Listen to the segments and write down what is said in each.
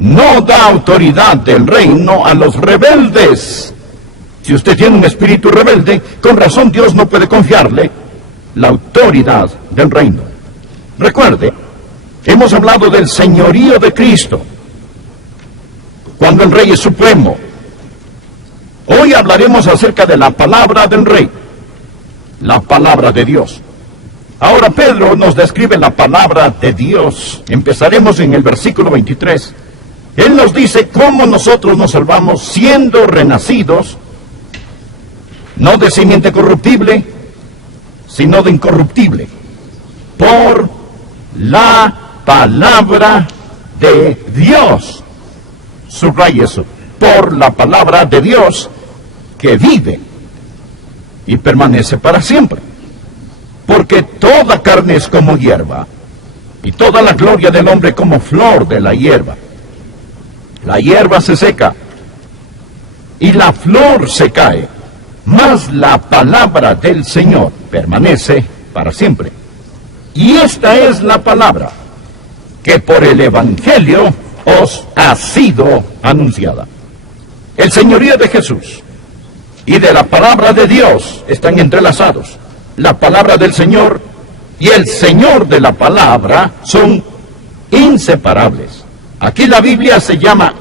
no da autoridad del reino a los rebeldes. Si usted tiene un espíritu rebelde, con razón Dios no puede confiarle la autoridad del reino. Recuerde, hemos hablado del señorío de Cristo, cuando el rey es supremo. Hoy hablaremos acerca de la palabra del rey, la palabra de Dios. Ahora Pedro nos describe la palabra de Dios. Empezaremos en el versículo 23. Él nos dice cómo nosotros nos salvamos siendo renacidos, no de simiente corruptible, sino de incorruptible, por la palabra de Dios. Subraya eso, por la palabra de Dios que vive y permanece para siempre. Porque toda carne es como hierba, y toda la gloria del hombre como flor de la hierba. La hierba se seca, y la flor se cae, mas la palabra del Señor permanece para siempre. Y esta es la palabra que por el Evangelio os ha sido anunciada. El señorío de Jesús y de la palabra de Dios están entrelazados. La palabra del Señor y el Señor de la palabra son inseparables. Aquí la Biblia se llama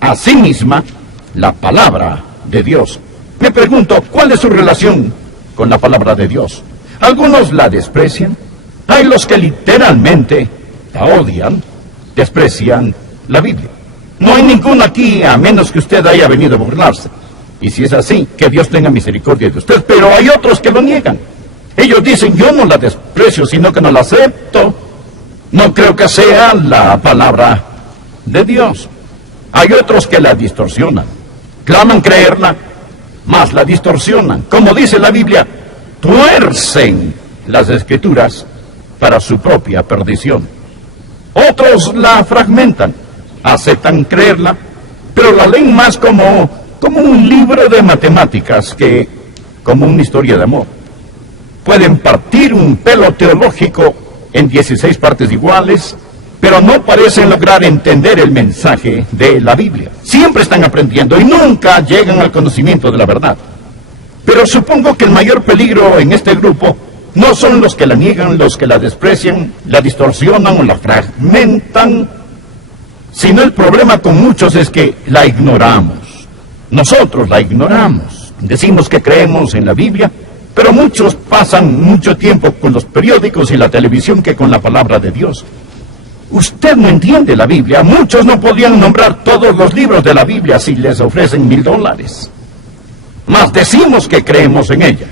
a sí misma la palabra de Dios. Me pregunto, ¿cuál es su relación con la palabra de Dios? Algunos la desprecian. Hay los que literalmente la odian, desprecian la Biblia. No hay ninguno aquí, a menos que usted haya venido a burlarse. Y si es así, que Dios tenga misericordia de usted. Pero hay otros que lo niegan. Ellos dicen, yo no la desprecio, sino que no la acepto. No creo que sea la palabra de Dios. Hay otros que la distorsionan. Claman creerla, mas la distorsionan. Como dice la Biblia, tuercen las Escrituras para su propia perdición. Otros la fragmentan, aceptan creerla, pero la leen más como un libro de matemáticas que como una historia de amor. Pueden partir un pelo teológico en 16 partes iguales, pero no parecen lograr entender el mensaje de la Biblia. Siempre están aprendiendo y nunca llegan al conocimiento de la verdad. Pero supongo que el mayor peligro en este grupo no son los que la niegan, los que la desprecian, la distorsionan o la fragmentan, sino el problema con muchos es que la ignoramos. Nosotros la ignoramos. Decimos que creemos en la Biblia, pero muchos pasan mucho tiempo con los periódicos y la televisión que con la palabra de Dios. Usted no entiende la Biblia. Muchos no podían nombrar todos los libros de la Biblia si les ofrecen $1000. Mas decimos que creemos en ella.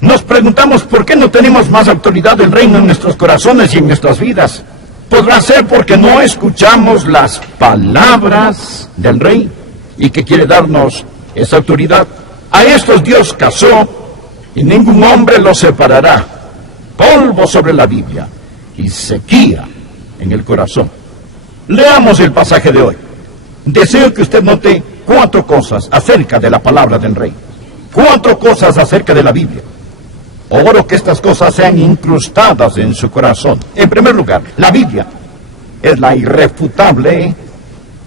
Nos preguntamos por qué no tenemos más autoridad del reino en nuestros corazones y en nuestras vidas. ¿Podrá ser porque no escuchamos las palabras del rey y que quiere darnos esa autoridad? A estos Dios casó y ningún hombre los separará. Polvo sobre la Biblia y sequía en el corazón. Leamos el pasaje de hoy. Deseo que usted note 4 cosas acerca de la palabra del rey. 4 cosas acerca de la Biblia. Oro que estas cosas sean incrustadas en su corazón. En primer lugar, la Biblia es la irrefutable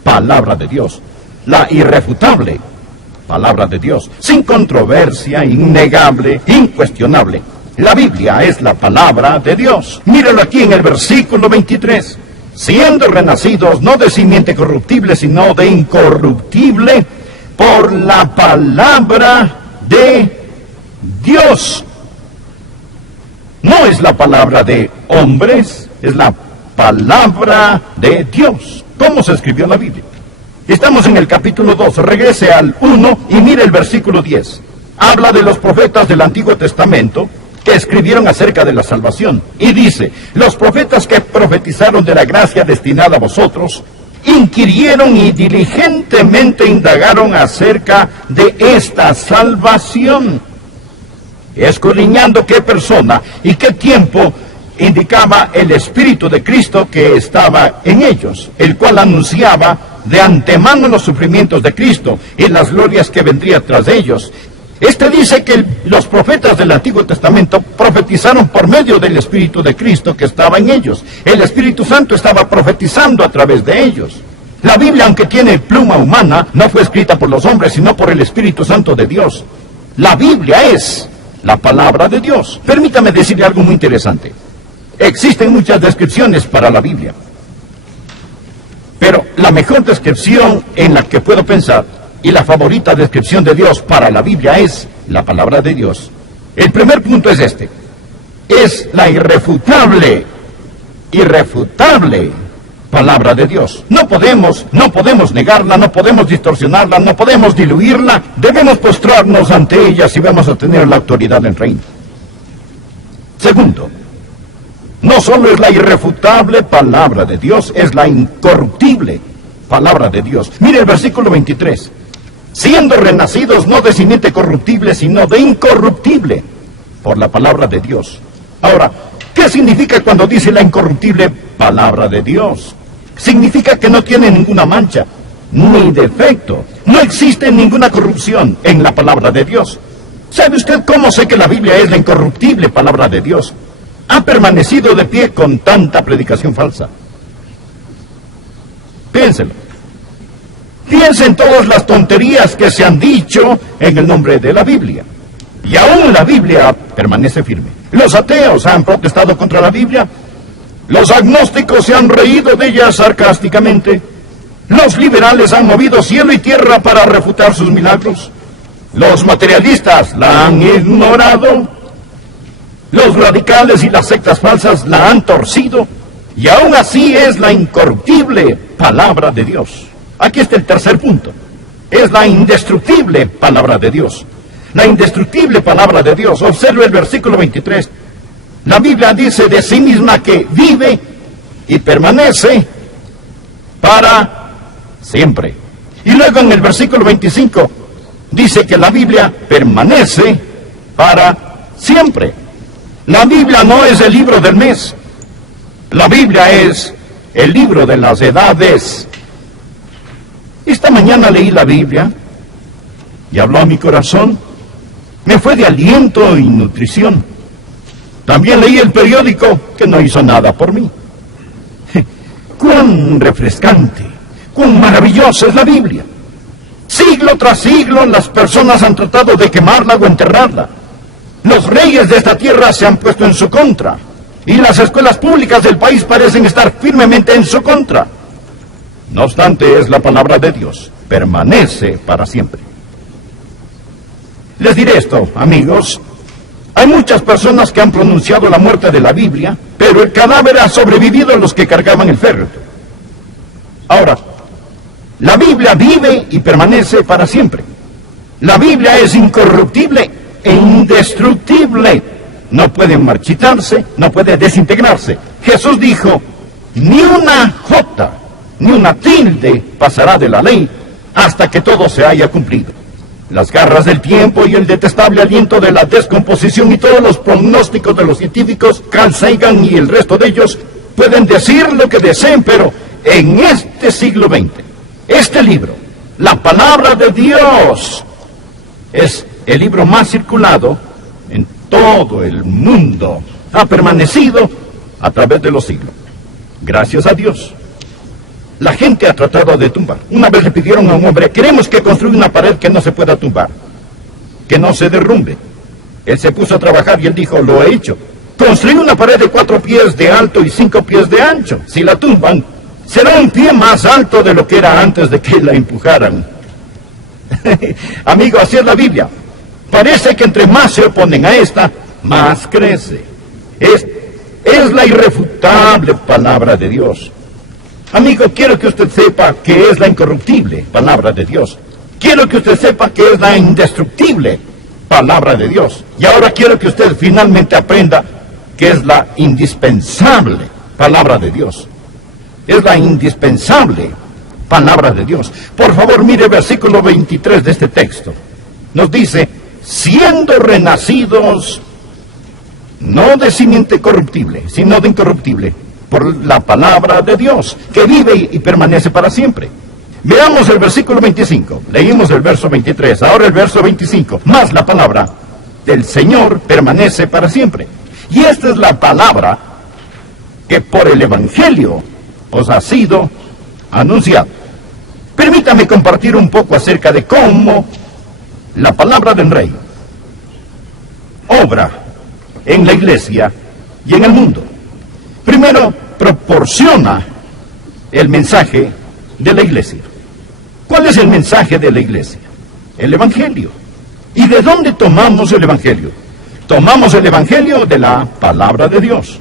palabra de Dios. La irrefutable palabra de Dios. Sin controversia, innegable, incuestionable. La Biblia es la palabra de Dios. Míralo aquí en el versículo 23. Siendo renacidos no de simiente corruptible, sino de incorruptible, por la palabra de Dios. No es la palabra de hombres, es la palabra de Dios. ¿Cómo se escribió la Biblia? Estamos en el capítulo 2, regrese al 1 y mire el versículo 10. Habla de los profetas del Antiguo Testamento que escribieron acerca de la salvación. Y dice, los profetas que profetizaron de la gracia destinada a vosotros, inquirieron y diligentemente indagaron acerca de esta salvación, escudriñando qué persona y qué tiempo indicaba el Espíritu de Cristo que estaba en ellos, el cual anunciaba de antemano los sufrimientos de Cristo y las glorias que vendrían tras de ellos. Este dice que los profetas del Antiguo Testamento profetizaron por medio del Espíritu de Cristo que estaba en ellos. El Espíritu Santo estaba profetizando a través de ellos. La Biblia, aunque tiene pluma humana, no fue escrita por los hombres, sino por el Espíritu Santo de Dios. La Biblia es la palabra de Dios. Permítame decirle algo muy interesante. Existen muchas descripciones para la Biblia, pero la mejor descripción en la que puedo pensar y la favorita descripción de Dios para la Biblia es la palabra de Dios. El primer punto es este. Es la irrefutable palabra de Dios. No podemos negarla, no podemos distorsionarla, no podemos diluirla. Debemos postrarnos ante ella si vamos a tener la autoridad del reino. Segundo, no solo es la irrefutable palabra de Dios, es la incorruptible palabra de Dios. Mire el versículo 23. Siendo renacidos no de simiente corruptible, sino de incorruptible, por la palabra de Dios. Ahora, ¿qué significa cuando dice la incorruptible palabra de Dios? Significa que no tiene ninguna mancha, ni defecto. No existe ninguna corrupción en la palabra de Dios. ¿Sabe usted cómo sé que la Biblia es la incorruptible palabra de Dios? Ha permanecido de pie con tanta predicación falsa. Piénselo. Piensa en todas las tonterías que se han dicho en el nombre de la Biblia. Y aún la Biblia permanece firme. Los ateos han protestado contra la Biblia. Los agnósticos se han reído de ella sarcásticamente. Los liberales han movido cielo y tierra para refutar sus milagros. Los materialistas la han ignorado. Los radicales y las sectas falsas la han torcido. Y aún así es la incorruptible palabra de Dios. Aquí está el tercer punto. Es la indestructible palabra de Dios. La indestructible palabra de Dios. Observe el versículo 23. La Biblia dice de sí misma que vive y permanece para siempre. Y luego en el versículo 25 dice que la Biblia permanece para siempre. La Biblia no es el libro del mes. La Biblia es el libro de las edades. Esta mañana leí la Biblia y habló a mi corazón. Me fue de aliento y nutrición. También leí el periódico que no hizo nada por mí. Cuán refrescante, cuán maravillosa es la Biblia. Siglo tras siglo las personas han tratado de quemarla o enterrarla. Los reyes de esta tierra se han puesto en su contra. Y las escuelas públicas del país parecen estar firmemente en su contra. No obstante, es la palabra de Dios. Permanece para siempre. Les diré esto, amigos. Hay muchas personas que han pronunciado la muerte de la Biblia, pero el cadáver ha sobrevivido a los que cargaban el féretro. Ahora, la Biblia vive y permanece para siempre. La Biblia es incorruptible e indestructible. No puede marchitarse, no puede desintegrarse. Jesús dijo, ni una jota, ni una tilde pasará de la ley hasta que todo se haya cumplido. Las garras del tiempo y el detestable aliento de la descomposición y todos los pronósticos de los científicos, Carl Sagan y el resto de ellos, pueden decir lo que deseen, pero en este siglo XX, este libro, la palabra de Dios, es el libro más circulado en todo el mundo. Ha permanecido a través de los siglos. Gracias a Dios. La gente ha tratado de tumbar. Una vez le pidieron a un hombre, queremos que construya una pared que no se pueda tumbar, que no se derrumbe. Él se puso a trabajar y él dijo, lo he hecho. Construí una pared de 4 pies de alto y 5 pies de ancho. Si la tumban, será un pie más alto de lo que era antes de que la empujaran. Amigo, así es la Biblia. Parece que entre más se oponen a esta, más crece. Es la irrefutable palabra de Dios. Amigo, quiero que usted sepa que es la incorruptible palabra de Dios. Quiero que usted sepa que es la indestructible palabra de Dios. Y ahora quiero que usted finalmente aprenda que es la indispensable palabra de Dios. Es la indispensable palabra de Dios. Por favor, mire el versículo 23 de este texto. Nos dice, siendo renacidos, no de simiente corruptible, sino de incorruptible, por la palabra de Dios, que vive y permanece para siempre. Veamos el versículo 25. Leímos el verso 23, ahora el verso 25. Más la palabra del Señor permanece para siempre. Y esta es la palabra que por el Evangelio os ha sido anunciada. Permítame compartir un poco acerca de cómo la palabra del Rey obra en la iglesia y en el mundo. Primero, proporciona el mensaje de la iglesia. ¿Cuál es el mensaje de la iglesia? El Evangelio. ¿Y de dónde tomamos el Evangelio? Tomamos el Evangelio de la palabra de Dios.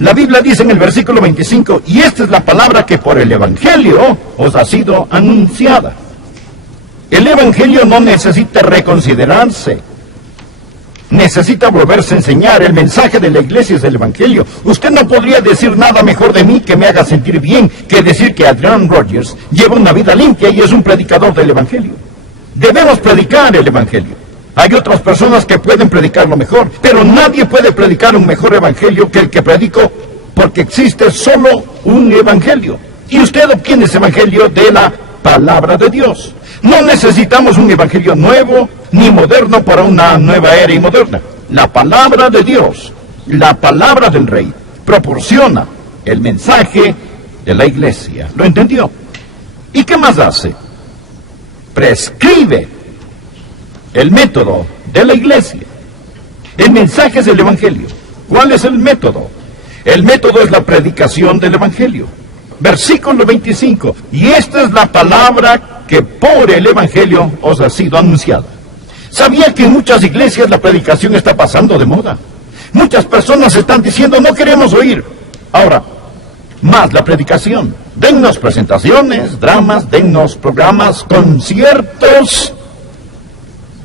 La Biblia dice en el versículo 25, y esta es la palabra que por el Evangelio os ha sido anunciada. El Evangelio no necesita reconsiderarse. Necesita volverse a enseñar. El mensaje de la iglesia es el Evangelio. Usted no podría decir nada mejor de mí que me haga sentir bien que decir que Adrian Rogers lleva una vida limpia y es un predicador del Evangelio. Debemos predicar el Evangelio. Hay otras personas que pueden predicarlo mejor, pero nadie puede predicar un mejor evangelio que el que predico, porque existe solo un evangelio. Y usted obtiene ese evangelio de la palabra de Dios. No necesitamos un evangelio nuevo ni moderno para una nueva era y moderna. La palabra de Dios, la palabra del Rey, proporciona el mensaje de la iglesia. ¿Lo entendió? ¿Y qué más hace? Prescribe el método de la iglesia. El mensaje es el Evangelio. ¿Cuál es el método? El método es la predicación del Evangelio. Versículo 25. Y esta es la palabra que por el Evangelio os ha sido anunciada. ¿Sabía que en muchas iglesias la predicación está pasando de moda? Muchas personas están diciendo, no queremos oír. Ahora, más la predicación. Dennos presentaciones, dramas, dennos programas, conciertos.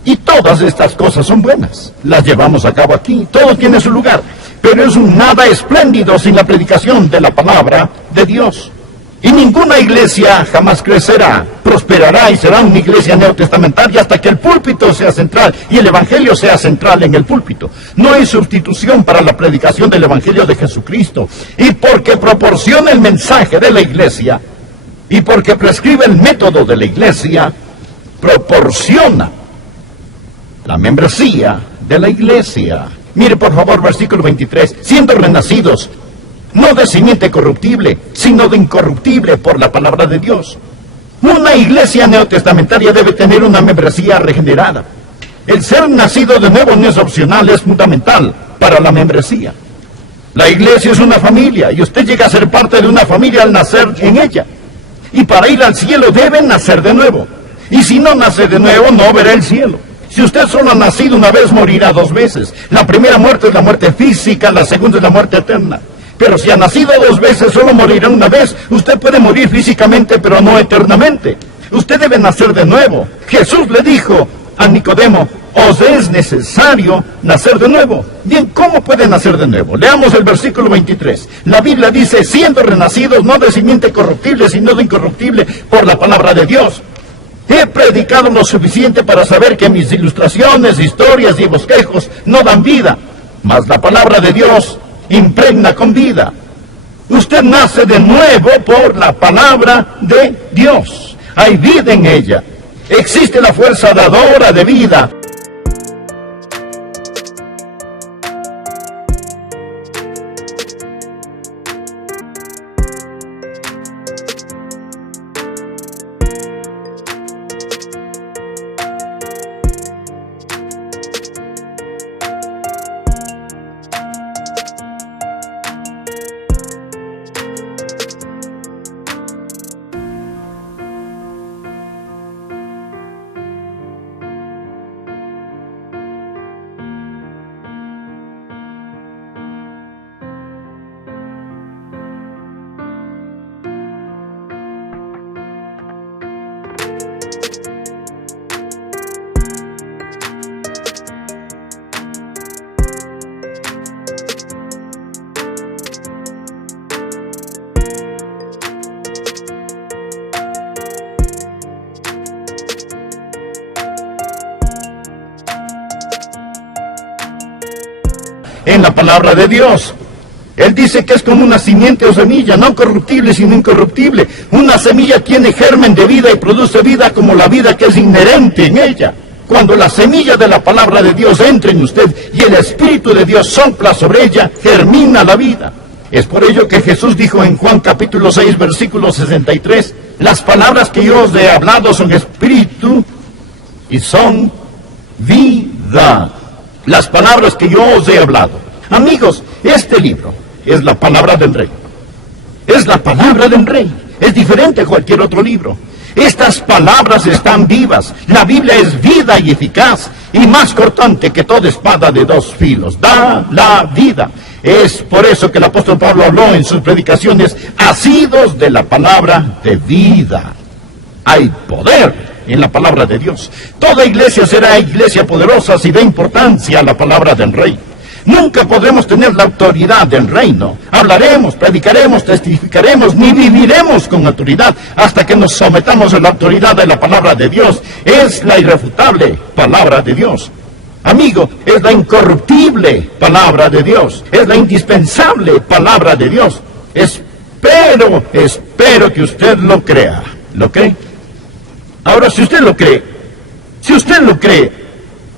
Y todas estas cosas son buenas. Las llevamos a cabo aquí. Todo tiene su lugar. Pero es un nada espléndido sin la predicación de la palabra de Dios. Y ninguna iglesia jamás crecerá, prosperará y será una iglesia neotestamentaria hasta que el púlpito sea central y el evangelio sea central en el púlpito. No hay sustitución para la predicación del evangelio de Jesucristo. Y porque proporciona el mensaje de la iglesia y porque prescribe el método de la iglesia, proporciona la membresía de la iglesia. Mire por favor versículo 23. Siendo renacidos, no de simiente corruptible, sino de incorruptible por la palabra de Dios. Una iglesia neotestamentaria debe tener una membresía regenerada. El ser nacido de nuevo no es opcional, es fundamental para la membresía. La iglesia es una familia y usted llega a ser parte de una familia al nacer en ella. Y para ir al cielo debe nacer de nuevo. Y si no nace de nuevo, no verá el cielo. Si usted solo ha nacido una vez, morirá dos veces. La primera muerte es la muerte física, la segunda es la muerte eterna. Pero si ha nacido dos veces, solo morirá una vez. Usted puede morir físicamente, pero no eternamente. Usted debe nacer de nuevo. Jesús le dijo a Nicodemo, os es necesario nacer de nuevo. Bien, ¿cómo puede nacer de nuevo? Leamos el versículo 23. La Biblia dice, siendo renacidos, no de simiente corruptible, sino de incorruptible, por la palabra de Dios. He predicado lo suficiente para saber que mis ilustraciones, historias y bosquejos no dan vida, mas la palabra de Dios impregna con vida. Usted nace de nuevo por la palabra de Dios. Hay vida en ella. Existe la fuerza dadora de vida. En la palabra de Dios. Él dice que es como una simiente o semilla, no corruptible sino incorruptible. Una semilla tiene germen de vida y produce vida como la vida que es inherente en ella. Cuando la semilla de la palabra de Dios entra en usted y el Espíritu de Dios sopla sobre ella, germina la vida. Es por ello que Jesús dijo en Juan capítulo 6, versículo 63, Las palabras que yo os he hablado son espíritu y son vida. Las palabras que yo os he hablado. Amigos, este libro es la palabra del Rey. Es la palabra del Rey. Es diferente a cualquier otro libro. Estas palabras están vivas. La Biblia es vida y eficaz y más cortante que toda espada de dos filos. Da la vida. Es por eso que el apóstol Pablo habló en sus predicaciones, asidos de la palabra de vida. Hay poder en la palabra de Dios. Toda iglesia será iglesia poderosa si da importancia a la palabra del Rey. Nunca podremos tener la autoridad del reino. Hablaremos, predicaremos, testificaremos, ni viviremos con autoridad hasta que nos sometamos a la autoridad de la palabra de Dios. Es la irrefutable palabra de Dios. Amigo, es la incorruptible palabra de Dios. Es la indispensable palabra de Dios. Espero que usted lo crea. ¿Lo cree? Ahora, si usted lo cree,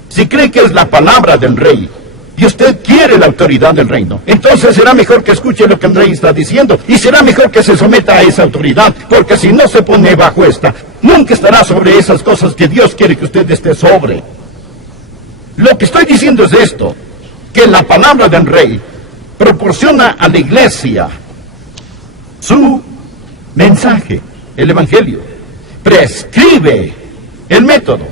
si cree que es la palabra del Rey, y usted quiere la autoridad del reino, entonces será mejor que escuche lo que el Rey está diciendo, y será mejor que se someta a esa autoridad, porque si no se pone bajo esta, nunca estará sobre esas cosas que Dios quiere que usted esté sobre. Lo que estoy diciendo es esto, que la palabra del Rey proporciona a la iglesia su mensaje, el Evangelio, prescribe el método,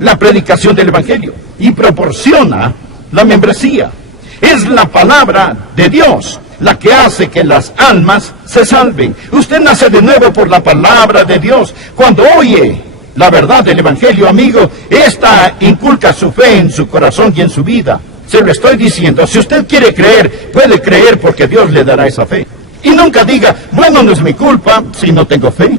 la predicación del Evangelio, y proporciona la membresía. Es la palabra de Dios la que hace que las almas se salven. Usted nace de nuevo por la palabra de Dios. Cuando oye la verdad del Evangelio, amigo, esta inculca su fe en su corazón y en su vida. Se lo estoy diciendo. Si usted quiere creer, puede creer porque Dios le dará esa fe. Y nunca diga, bueno, no es mi culpa si no tengo fe.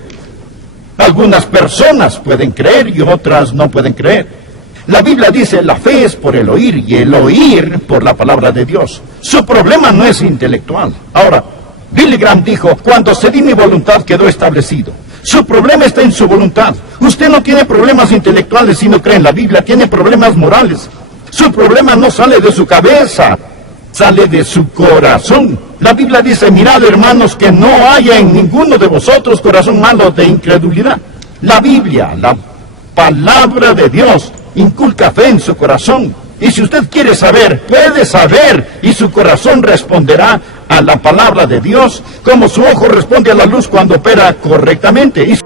Algunas personas pueden creer y otras no pueden creer. La Biblia dice, la fe es por el oír y el oír por la palabra de Dios. Su problema no es intelectual. Ahora, Billy Graham dijo, cuando cedí mi voluntad quedó establecido. Su problema está en su voluntad. Usted no tiene problemas intelectuales si no cree en la Biblia, tiene problemas morales. Su problema no sale de su cabeza, sale de su corazón. La Biblia dice, mirad hermanos, que no haya en ninguno de vosotros corazón malo de incredulidad. La Biblia, la palabra de Dios, inculca fe en su corazón. Y si usted quiere saber, puede saber, y su corazón responderá a la palabra de Dios, como su ojo responde a la luz cuando opera correctamente.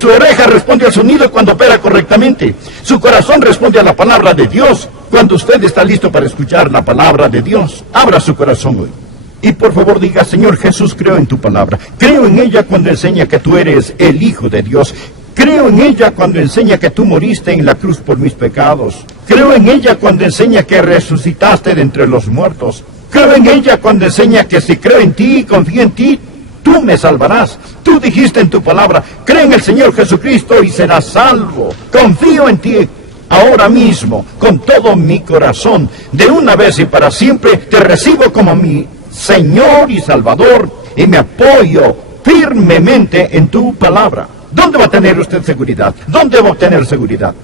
Su oreja responde al sonido cuando opera correctamente. Su corazón responde a la palabra de Dios cuando usted está listo para escuchar la palabra de Dios. Abra su corazón hoy. Y por favor diga, Señor Jesús, creo en tu palabra. Creo en ella cuando enseña que tú eres el Hijo de Dios. Creo en ella cuando enseña que tú moriste en la cruz por mis pecados. Creo en ella cuando enseña que resucitaste de entre los muertos. Creo en ella cuando enseña que si creo en ti y confío en ti, tú me salvarás. Tú dijiste en tu palabra, cree en el Señor Jesucristo y serás salvo. Confío en ti ahora mismo, con todo mi corazón. De una vez y para siempre te recibo como mi Señor y Salvador y me apoyo firmemente en tu palabra. ¿Dónde va a tener usted seguridad? ¿Dónde va a obtener seguridad?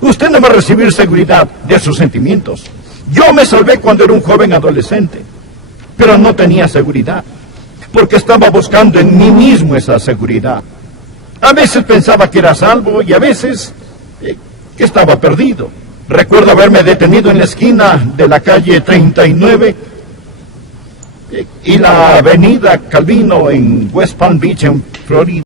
Usted no va a recibir seguridad de sus sentimientos. Yo me salvé cuando era un joven adolescente, pero no tenía seguridad, porque estaba buscando en mí mismo esa seguridad. A veces pensaba que era salvo y a veces que estaba perdido. Recuerdo haberme detenido en la esquina de la calle 39 y la avenida Calvino en West Palm Beach, en Florida.